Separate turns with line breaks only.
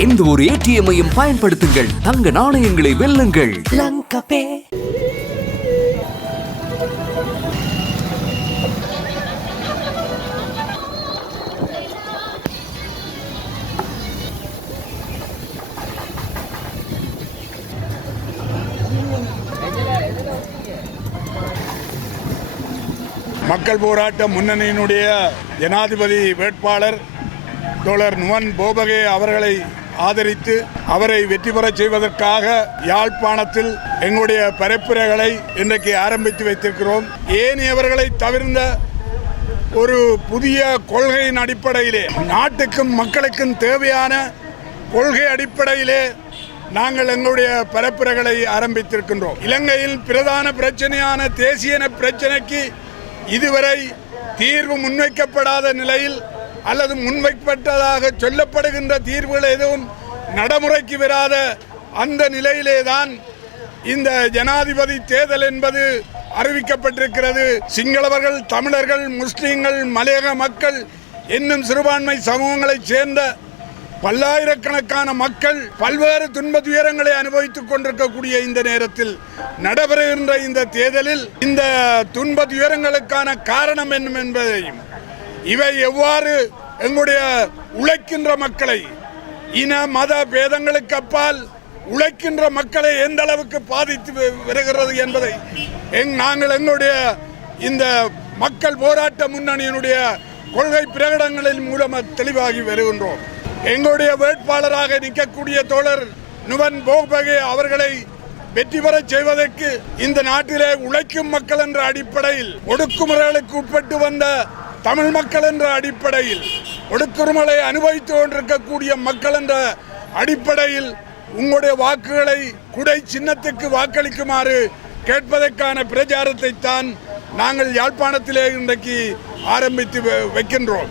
எந்த ஒரு ஏடிஎம்மையும் பயன்படுத்துங்கள். தங்க நாணயங்களை வெல்லுங்கள்.
மக்கள் போராட்ட முன்னணியினுடைய ஜனாதிபதி வேட்பாளர் தோழர் நுவன் போபகே அவர்களை ஆதரித்து அவரை வெற்றி பெறச் செய்வதற்காக யாழ்ப்பாணத்தில் எங்களுடைய பரப்புரைகளை இன்றைக்கு ஆரம்பித்து வைத்திருக்கிறோம். ஏனையவர்களை தவிர்ந்த ஒரு புதிய கொள்கையின் அடிப்படையிலே நாட்டுக்கும் மக்களுக்கும் தேவையான கொள்கை அடிப்படையிலே நாங்கள் எங்களுடைய பரப்புரைகளை ஆரம்பித்திருக்கின்றோம். இலங்கையில் பிரதான பிரச்சனையான தேசிய பிரச்சனைக்கு இதுவரை தீர்வு முன்வைக்கப்படாத நிலையில் அல்லது முன்வைக்கப்பட்டதாக சொல்லப்படுகின்ற தீர்வுகள் எதுவும் நடைமுறைக்கு வராத அந்த நிலையிலேதான் இந்த ஜனாதிபதி தேர்தல் என்பது அறிவிக்கப்பட்டிருக்கிறது. சிங்களவர்கள் தமிழர்கள் முஸ்லீம்கள் மலையக மக்கள் இன்னும் சிறுபான்மை சமூகங்களைச் சேர்ந்த பல்லாயிரக்கணக்கான மக்கள் பல்வேறு துன்ப துயரங்களை அனுபவித்துக் கொண்டிருக்கக்கூடிய இந்த நேரத்தில் நடைபெறுகின்ற இந்த தேர்தலில் இந்த துன்ப துயரங்களுக்கான காரணம் என்னும் என்பதையும் இவை எவ்வாறு எங்களுடைய உழைக்கின்ற மக்களை இன மத பேதங்களுக்கு அப்பால் உழைக்கின்ற மக்களை எந்த அளவுக்கு பாதித்து வருகிறது என்பதை எங் நாங்கள் எங்களுடைய இந்த மக்கள் போராட்ட முன்னணியினுடைய கொள்கை பிரகடனங்களின் மூலம் தெளிவாகி வருகின்றோம். எங்களுடைய வேட்பாளராக நிற்கக்கூடிய தோழர் நுவன் போபகே அவர்களை வெற்றி பெறச் செய்வதற்கு இந்த நாட்டிலே உழைக்கும் மக்கள் என்ற அடிப்படையில் ஒடுக்குமுறைகளுக்கு உட்பட்டு வந்த தமிழ் மக்கள் என்ற அடிப்படையில் ஒடுக்குமுறை அனுபவித்துக் கொண்டிருக்கக்கூடிய மக்கள் என்ற அடிப்படையில் உங்களுடைய வாக்குகளை குடை சின்னத்துக்கு வாக்களிக்குமாறு கேட்பதற்கான பிரச்சாரத்தை தான் நாங்கள் யாழ்ப்பாணத்திலே இன்றைக்கு ஆரம்பித்து வ- வைக்கின்றோம்.